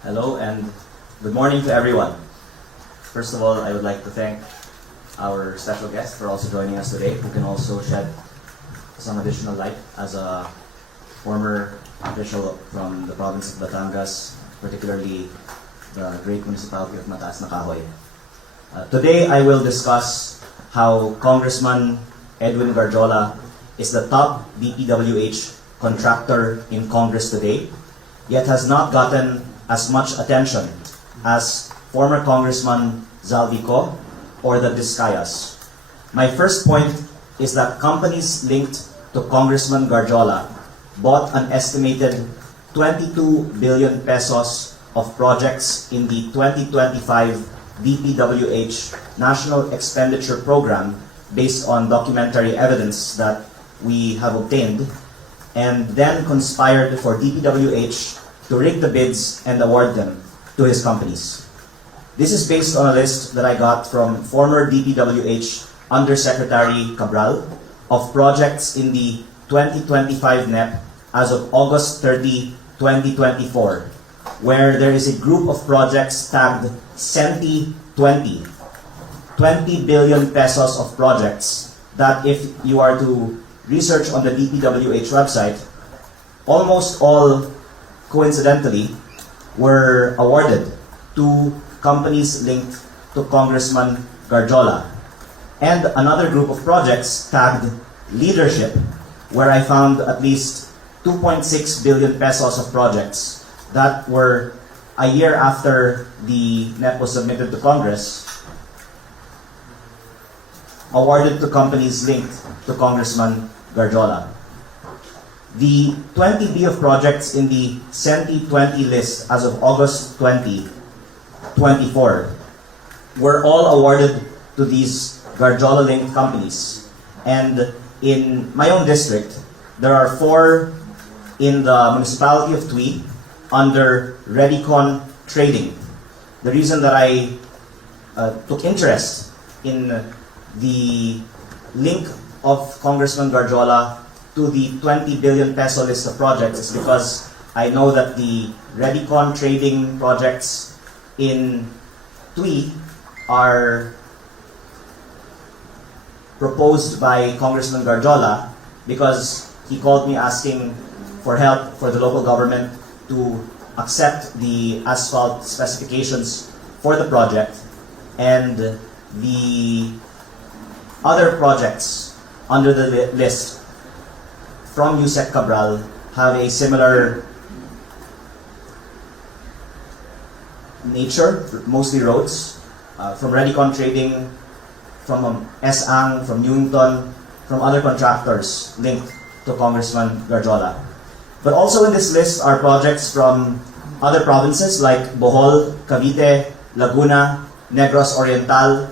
Hello and good morning to everyone. First of all, I would like to thank our special guest for also joining us today, who can also shed some additional light as a former official from the province of Batangas, particularly the great municipality of Mataas na Kahoy. Uh, today, I will discuss how Congressman Edwin Garjola is the top DPWH contractor in Congress today, yet has not gotten as much attention as former Congressman Zaldico or the Discayas. My first point is that companies linked to Congressman Garjola bought an estimated 22 billion pesos of projects in the 2025 DPWH National Expenditure Program based on documentary evidence that we have obtained and then conspired for DPWH to rig the bids and award them to his companies. This is based on a list that I got from former DPWH Undersecretary Cabral of projects in the 2025 NEP as of August 30, 2024, where there is a group of projects tagged CENTI 20, 20 billion pesos of projects that if you are to research on the DPWH website, almost all coincidentally were awarded to companies linked to Congressman Garjola. And another group of projects tagged leadership, where I found at least 2.6 billion pesos of projects that were a year after the net was submitted to Congress, awarded to companies linked to Congressman Garjola. The 20B of projects in the CENTI 20 list as of August 20, 24 were all awarded to these Garjola linked companies. And in my own district, there are four in the municipality of Tui under Redicon Trading. The reason that I uh, took interest in the link of Congressman Garjola to the 20 billion peso list of projects because I know that the Redicon trading projects in Tui are proposed by Congressman Garjola because he called me asking for help for the local government to accept the asphalt specifications for the project. And the other projects under the list from USEC Cabral have a similar nature, mostly roads, uh, from Redicon Trading, from um, SAng, from Newington, from other contractors linked to Congressman Garjola. But also in this list are projects from other provinces like Bohol, Cavite, Laguna, Negros Oriental,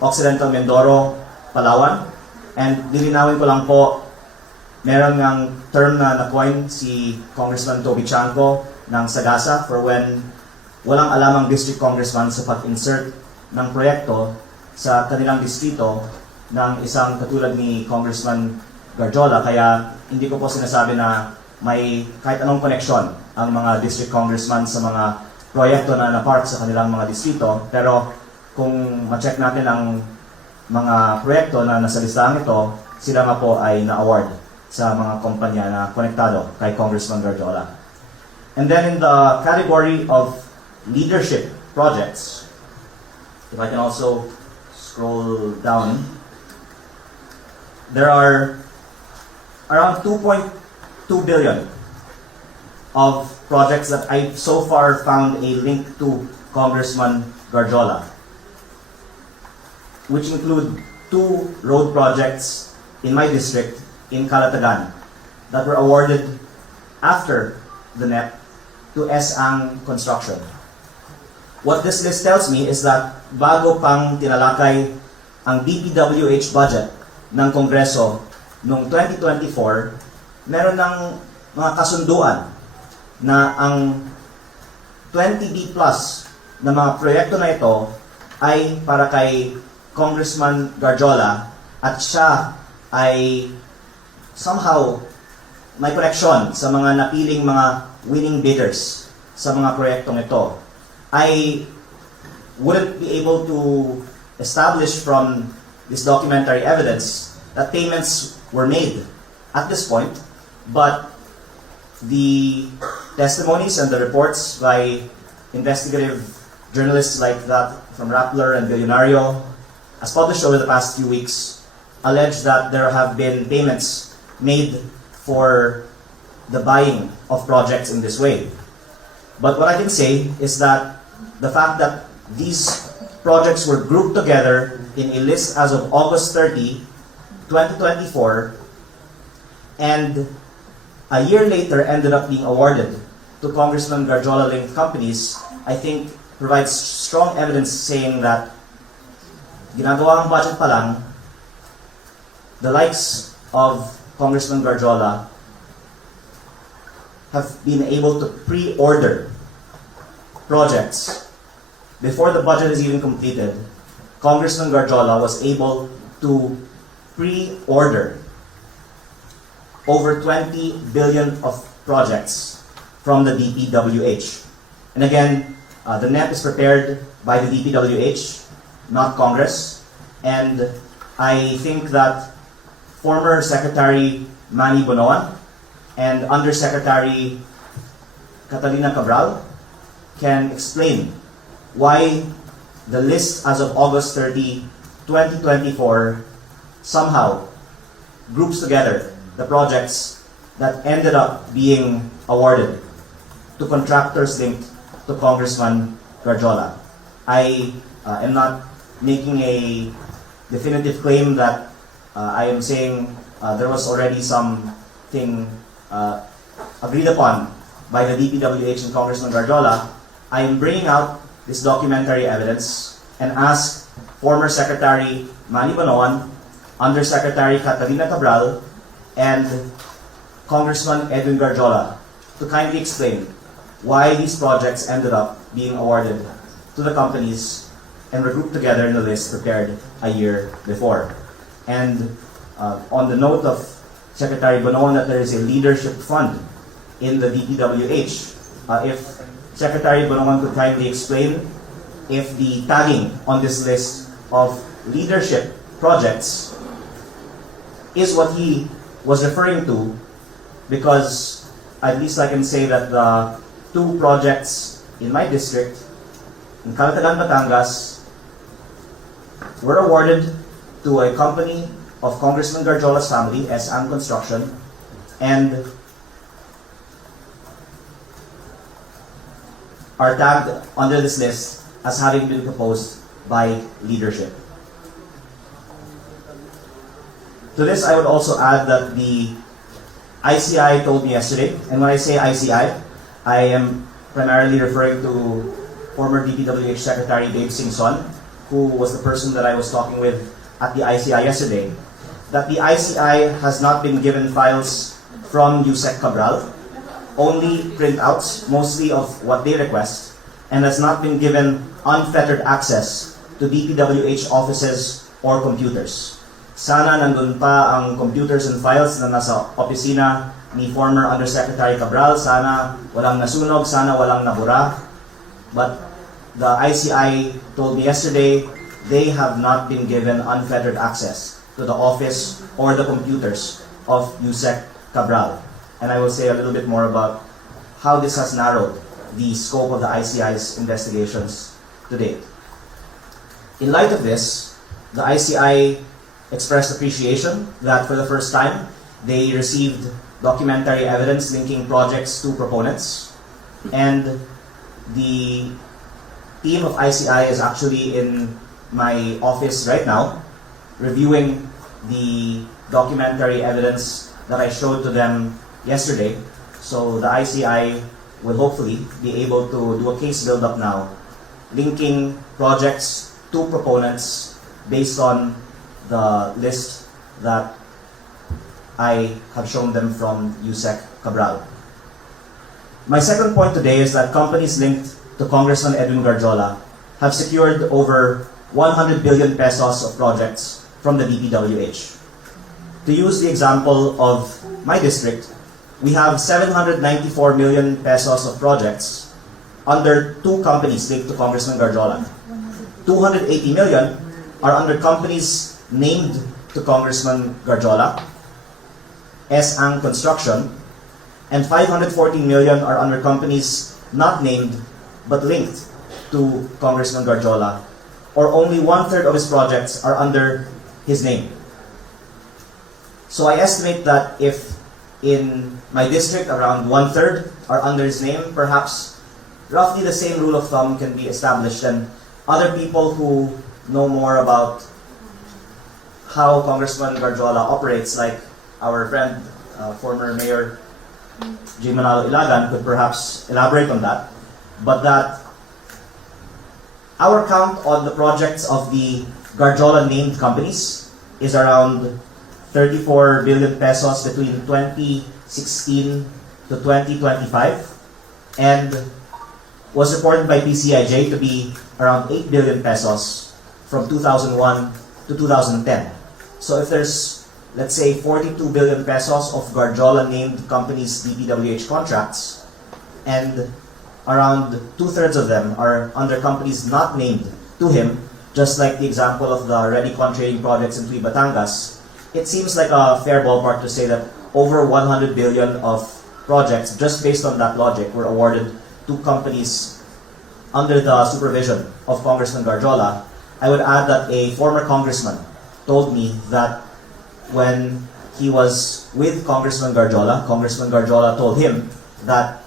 Occidental Mindoro, Palawan. And lilinawin ko lang po, meron ng term na na-coin si Congressman Toby Chanco ng Sagasa for when walang alamang district congressman sa pag-insert ng proyekto sa kanilang distrito ng isang katulad ni Congressman Garjola. Kaya hindi ko po sinasabi na may kahit anong koneksyon ang mga district congressman sa mga proyekto na na-part sa kanilang mga distrito. Pero kung ma-check natin ang mga proyekto na nasa listahan ito, sila nga po ay na-award sa mga kumpanya na konektado kay Congressman Garjola. And then in the category of leadership projects, if I can also scroll down, there are around 2.2 billion of projects that I so far found a link to Congressman Garjola, which include two road projects in my district in Calatagan that were awarded after the NEP to SAng Construction. What this list tells me is that bago pang tinalakay ang DPWH budget ng Kongreso noong 2024, meron ng mga kasunduan na ang 20B plus na mga proyekto na ito ay para kay Congressman Garjola at siya ay somehow may connection sa mga napiling mga winning bidders sa mga proyektong ito, I wouldn't be able to establish from this documentary evidence that payments were made at this point, but the testimonies and the reports by investigative journalists like that from Rappler and Billionario, as published over the past few weeks, allege that there have been payments made for the buying of projects in this way. But what I can say is that the fact that these projects were grouped together in a list as of August 30, 2024, and a year later ended up being awarded to Congressman Garjola linked companies, I think provides strong evidence saying that ginagawa ang budget pa lang, the likes of Congressman Garjola have been able to pre-order projects before the budget is even completed. Congressman Garjola was able to pre-order over 20 billion of projects from the DPWH. And again, uh, the net is prepared by the DPWH, not Congress. And I think that former Secretary Manny Bonoan and Undersecretary Catalina Cabral can explain why the list as of August 30, 2024 somehow groups together the projects that ended up being awarded to contractors linked to Congressman Garjola. I uh, am not making a definitive claim that I am saying uh, there was already something uh, agreed upon by the DPWH and Congressman Garjola. I am bringing out this documentary evidence and ask former Secretary Manny Banoan, Undersecretary Catalina Cabral, and Congressman Edwin Garjola to kindly explain why these projects ended up being awarded to the companies and were grouped together in the list prepared a year before. And uh, on the note of Secretary Bonoan that there is a leadership fund in the DPWH, uh, if Secretary Bonoan could kindly explain if the tagging on this list of leadership projects is what he was referring to because at least I can say that the two projects in my district in Calatagan, Batangas were awarded to a company of Congressman Garjola's family, SM Construction, and are tagged under this list as having been proposed by leadership. To this, I would also add that the ICI told me yesterday, and when I say ICI, I am primarily referring to former DPWH Secretary Dave Singson, who was the person that I was talking with at the ICI yesterday, that the ICI has not been given files from USEC Cabral, only printouts, mostly of what they request, and has not been given unfettered access to DPWH offices or computers. Sana nandun pa ang computers and files na nasa opisina ni former Undersecretary Cabral. Sana walang nasunog, sana walang nabura. But the ICI told me yesterday they have not been given unfettered access to the office or the computers of USEC Cabral. And I will say a little bit more about how this has narrowed the scope of the ICI's investigations to date. In light of this, the ICI expressed appreciation that for the first time they received documentary evidence linking projects to proponents. And the team of ICI is actually in my office right now reviewing the documentary evidence that I showed to them yesterday. So the ICI will hopefully be able to do a case build up now linking projects to proponents based on the list that I have shown them from USEC Cabral. My second point today is that companies linked to Congressman Edwin Garjola have secured over 100 billion pesos of projects from the DPWH. To use the example of my district, we have 794 million pesos of projects under two companies linked to Congressman Garjola. 280 million are under companies named to Congressman Garjola, S-Ang Construction, and 514 million are under companies not named but linked to Congressman Garjola, or only one third of his projects are under his name. So I estimate that if in my district around one third are under his name, perhaps roughly the same rule of thumb can be established, and other people who know more about how Congressman Garjola operates, like our friend, uh, former Mayor J. Manalo Ilagan, could perhaps elaborate on that. But that our count on the projects of the Garjola named companies is around 34 billion pesos between 2016 to 2025 and was reported by PCIJ to be around 8 billion pesos from 2001 to 2010. So if there's, let's say, 42 billion pesos of Garjola named companies DPWH contracts, and around two-thirds of them are under companies not named to him, just like the example of the Redicon trading projects in Tuy Batangas, it seems like a fair ballpark to say that over 100 billion of projects, just based on that logic, were awarded to companies under the supervision of Congressman Garjola. I would add that a former congressman told me that when he was with Congressman Garjola, Congressman Garjola told him that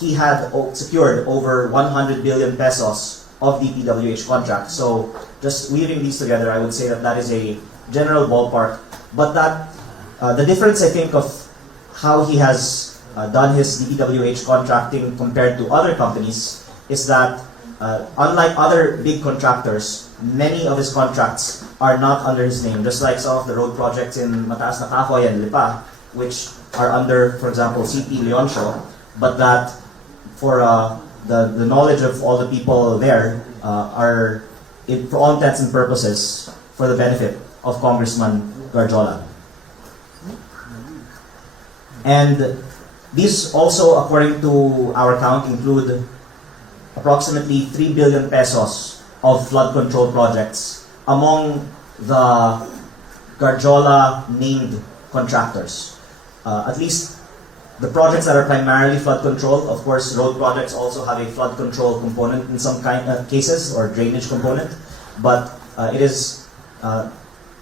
he had secured over 100 billion pesos of DPWH contract. So just weaving these together, I would say that that is a general ballpark. But that uh, the difference, I think, of how he has uh, done his DPWH contracting compared to other companies is that uh, unlike other big contractors, many of his contracts are not under his name. Just like some of the road projects in Mataas na Kahoy and Lipa, which are under, for example, CP Leoncio, but that for uh, the, the knowledge of all the people there uh, are, it, for all intents and purposes, for the benefit of Congressman Garjola. And these also, according to our count, include approximately 3 billion pesos of flood control projects among the Garjola named contractors. Uh, at least the projects that are primarily flood control, of course, road projects also have a flood control component in some kind uh, cases or drainage component, but uh, it is uh,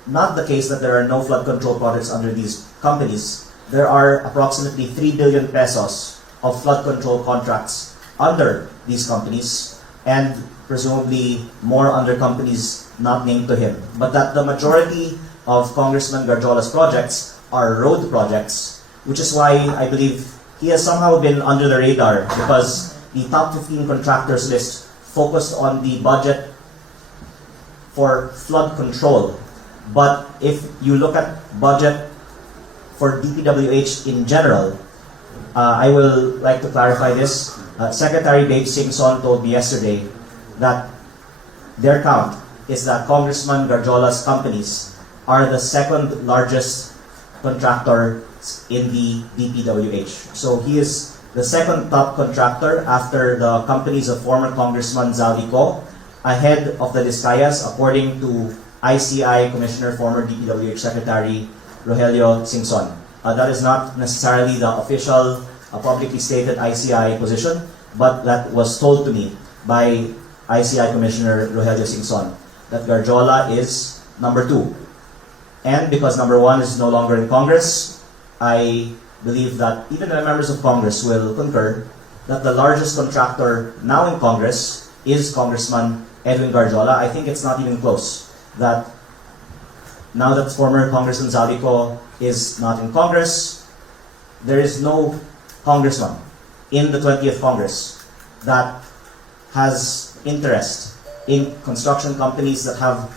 not the case that there are no flood control projects under these companies. There are approximately 3 billion pesos of flood control contracts under these companies and presumably more under companies not named to him. But that the majority of Congressman Garjola's projects are road projects, which is why I believe he has somehow been under the radar because the top 15 contractors list focused on the budget for flood control. But if you look at budget for DPWH in general, uh, I will like to clarify this. Uh, Secretary Dave Simpson told me yesterday that their count is that Congressman Garjola's companies are the second largest contractor in the DPWH. So he is the second top contractor after the companies of former Congressman Zaldico, ahead of the Discayas, according to ICI Commissioner, former DPWH Secretary Rogelio Singson. Uh, that is not necessarily the official, uh, publicly stated ICI position, but that was told to me by ICI Commissioner Rogelio Singson that Garjola is number two. And because number one is no longer in Congress, I believe that even the members of Congress will concur that the largest contractor now in Congress is Congressman Edwin Garjola. I think it's not even close that now that former Congressman Zalico is not in Congress, there is no congressman in the 20th Congress that has interest in construction companies that have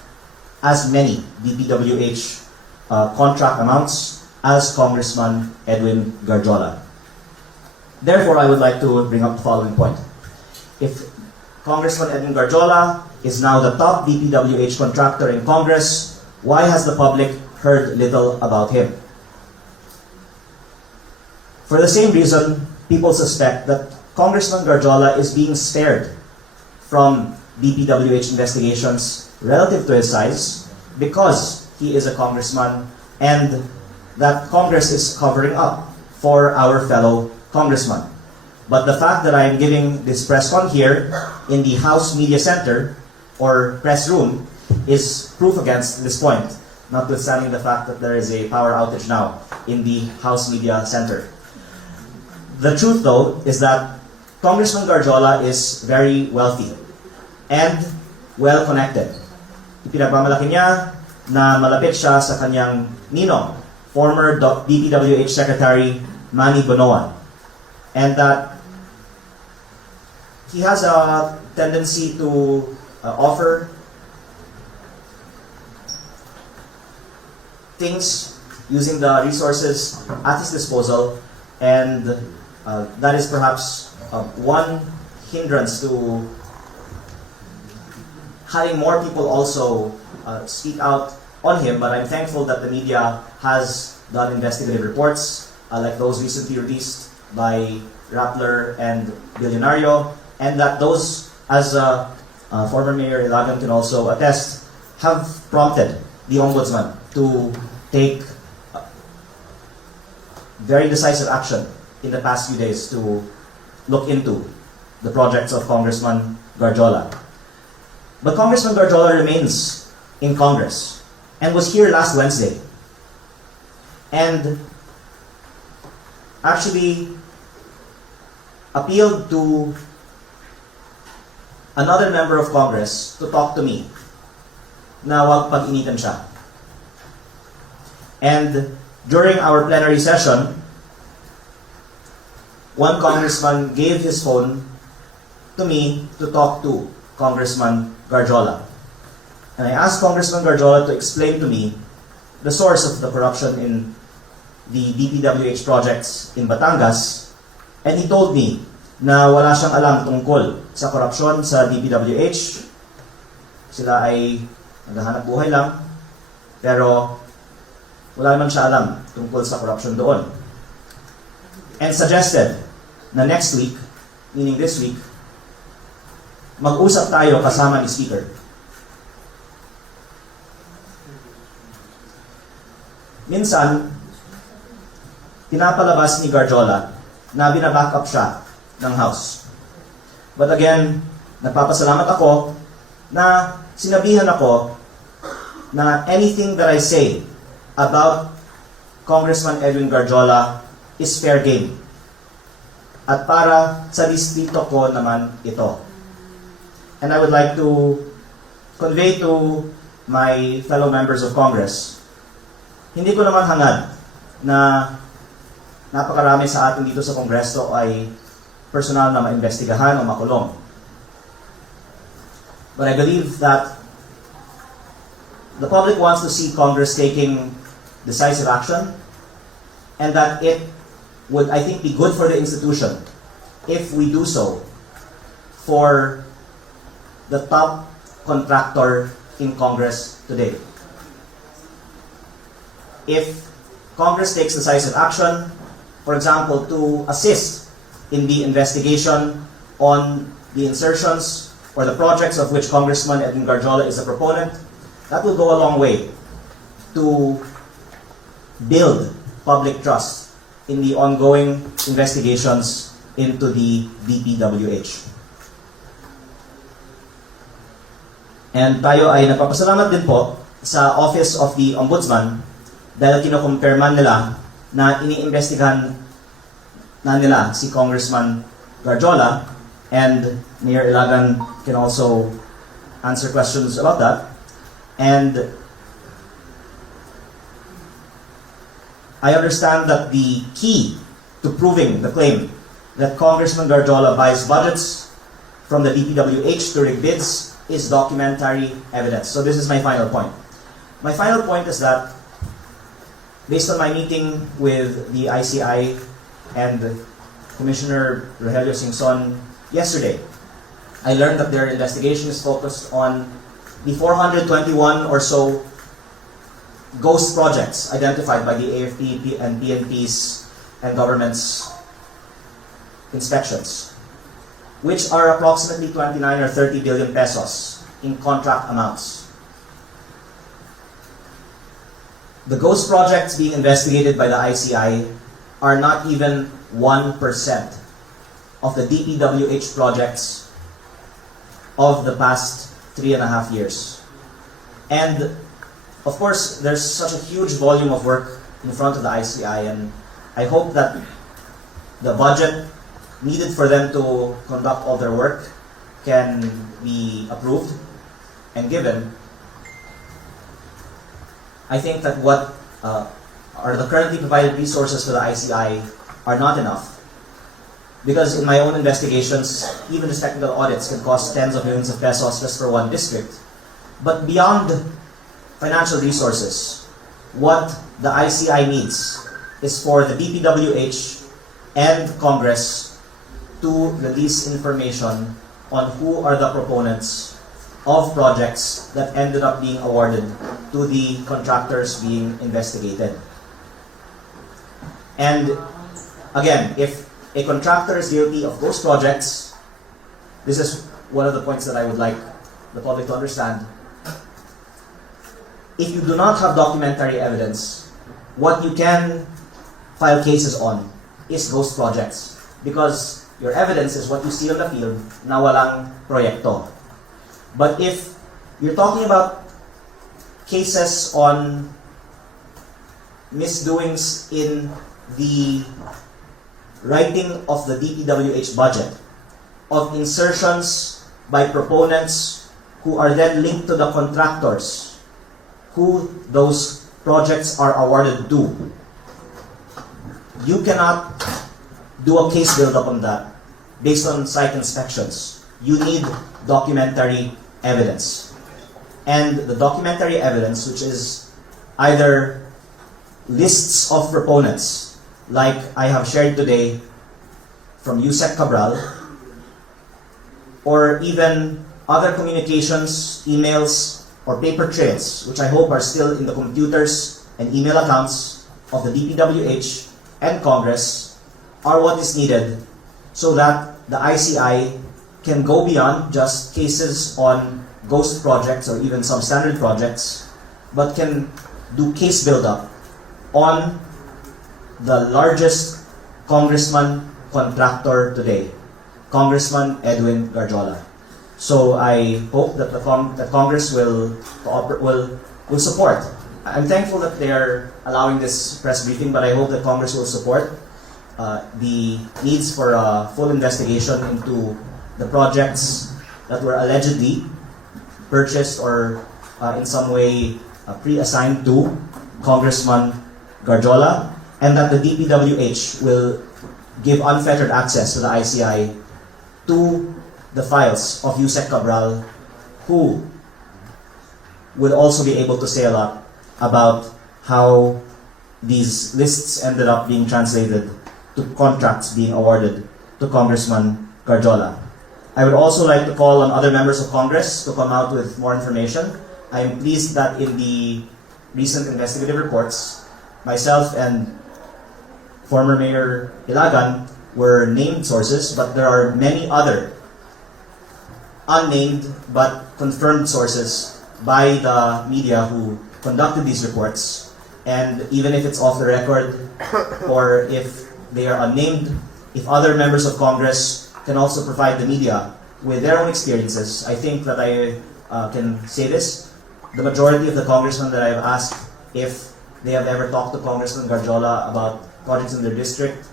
as many DPWH uh, contract amounts as Congressman Edwin Garjola. Therefore, I would like to bring up the following point. If Congressman Edwin Garjola is now the top DPWH contractor in Congress, why has the public heard little about him? For the same reason, people suspect that Congressman Garjola is being spared from DPWH investigations relative to his size because he is a congressman and that Congress is covering up for our fellow congressman. But the fact that I am giving this press con here in the House Media Center or press room is proof against this point, notwithstanding the fact that there is a power outage now in the House Media Center. The truth, though, is that Congressman Garjola is very wealthy and well connected. Ipinagmamalaki niya na malapit siya sa kanyang ninong, former DPWH Secretary Manny Bonoan. And that he has a tendency to uh, offer things using the resources at his disposal, and uh, that is perhaps uh, one hindrance to having more people also uh, speak out on him. But I'm thankful that the media has done investigative reports, uh, like those recently released by Rappler and Billionario, and that those, as uh, former Mayor Ilagan can also attest, have prompted the Ombudsman to take uh, very decisive action in the past few days to look into the projects of Congressman Garjola. But Congressman Garjola remains in Congress and was here last Wednesday. And actually appealed to another member of Congress to talk to me na wag pag-initan siya. And during our plenary session, one congressman gave his phone to me to talk to Congressman Garjola. And I asked Congressman Garjola to explain to me the source of the corruption in the DPWH projects in Batangas. And he told me na wala siyang alam tungkol sa korupsyon sa DPWH. Sila ay naghahanap buhay lang. Pero wala naman siya alam tungkol sa korupsyon doon. And suggested na next week, meaning this week, mag-usap tayo kasama ni Speaker. Minsan, pinapalabas ni Garjola na binaback up siya ng House. But again, nagpapasalamat ako na sinabihan ako na anything that I say about Congressman Edwin Garjola is fair game. At para sa distrito ko naman ito. And I would like to convey to my fellow members of Congress, hindi ko naman hangad na napakarami sa atin dito sa Kongreso ay personal na maimbestigahan o makulong. But I believe that the public wants to see Congress taking decisive action and that it would, I think, be good for the institution if we do so for the top contractor in Congress today. If Congress takes decisive action, for example, to assist in the investigation on the insertions or the projects of which Congressman Edwin Garjola is a proponent, that will go a long way to build public trust in the ongoing investigations into the DPWH. And tayo ay nagpapasalamat din po sa Office of the Ombudsman dahil kinukumpirman nila na iniimbestigahan na nila si Congressman Garjola and Mayor Ilagan can also answer questions about that. And I understand that the key to proving the claim that Congressman Garjola buys budgets from the DPWH during bids is documentary evidence. So this is my final point. My final point is that based on my meeting with the ICI and Commissioner Rogelio Singson yesterday, I learned that their investigation is focused on the 421 or so ghost projects identified by the AFP and PNP's and government's inspections. Which are approximately 29 or 30 billion pesos in contract amounts. The ghost projects being investigated by the ICI are not even 1% of the DPWH projects of the past three and a half years. And of course, there's such a huge volume of work in front of the ICI, and I hope that the budget needed for them to conduct all their work can be approved and given. I think that what uh, are the currently provided resources for the ICI are not enough. Because in my own investigations, even just technical audits can cost tens of millions of pesos just for one district. But beyond financial resources, what the ICI needs is for the DPWH and Congress to release information on who are the proponents of projects that ended up being awarded to the contractors being investigated. And again, if a contractor is guilty of those projects, this is one of the points that I would like the public to understand. If you do not have documentary evidence, what you can file cases on is ghost projects. Because your evidence is what you see on the field na walang proyekto. But if you're talking about cases on misdoings in the writing of the DPWH budget, of insertions by proponents who are then linked to the contractors who those projects are awarded to. You cannot do a case build up on that based on site inspections. You need documentary evidence. And the documentary evidence, which is either lists of proponents, like I have shared today from Yusek Cabral, or even other communications, emails, or paper trails, which I hope are still in the computers and email accounts of the DPWH and Congress, are what is needed so that the ICI can go beyond just cases on ghost projects or even substandard projects, but can do case build-up on the largest congressman contractor today, Congressman Edwin Garjola. So I hope that the con- that Congress will cooper- will will support. I'm thankful that they are allowing this press briefing, but I hope that Congress will support uh, the needs for a full investigation into the projects that were allegedly purchased or uh, in some way uh, pre-assigned to Congressman Garjola, and that the DPWH will give unfettered access to the ICI to the files of Yusek Cabral, who would also be able to say a lot about how these lists ended up being translated to contracts being awarded to Congressman Garjola. I would also like to call on other members of Congress to come out with more information. I am pleased that in the recent investigative reports, myself and former Mayor Ilagan were named sources, but there are many other unnamed but confirmed sources by the media who conducted these reports. And even if it's off the record or if they are unnamed, if other members of Congress can also provide the media with their own experiences, I think that I uh, can say this. The majority of the congressmen that I've asked if they have ever talked to Congressman Garjola about projects in their district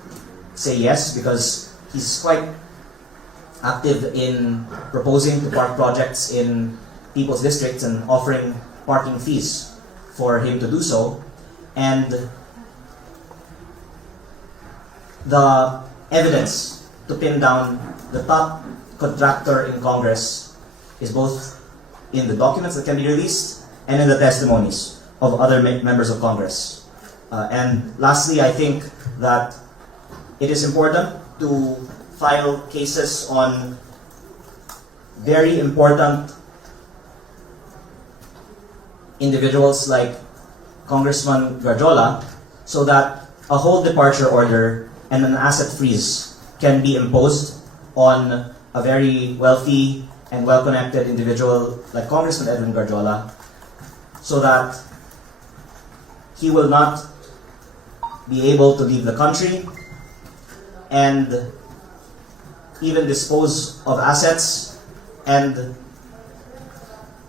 say yes because he's quite active in proposing to park projects in people's districts and offering parking fees for him to do so. And the evidence to pin down the top contractor in Congress is both in the documents that can be released and in the testimonies of other members of Congress. Uh, and lastly, I think that it is important to file cases on very important individuals like Congressman Garjola so that a whole departure order and an asset freeze can be imposed on a very wealthy and well-connected individual like Congressman Edwin Garjola so that he will not be able to leave the country and even dispose of assets and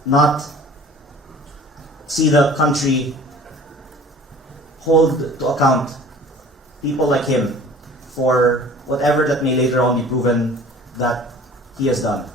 not see the country hold to account. People like him for whatever that may later on be proven that he has done.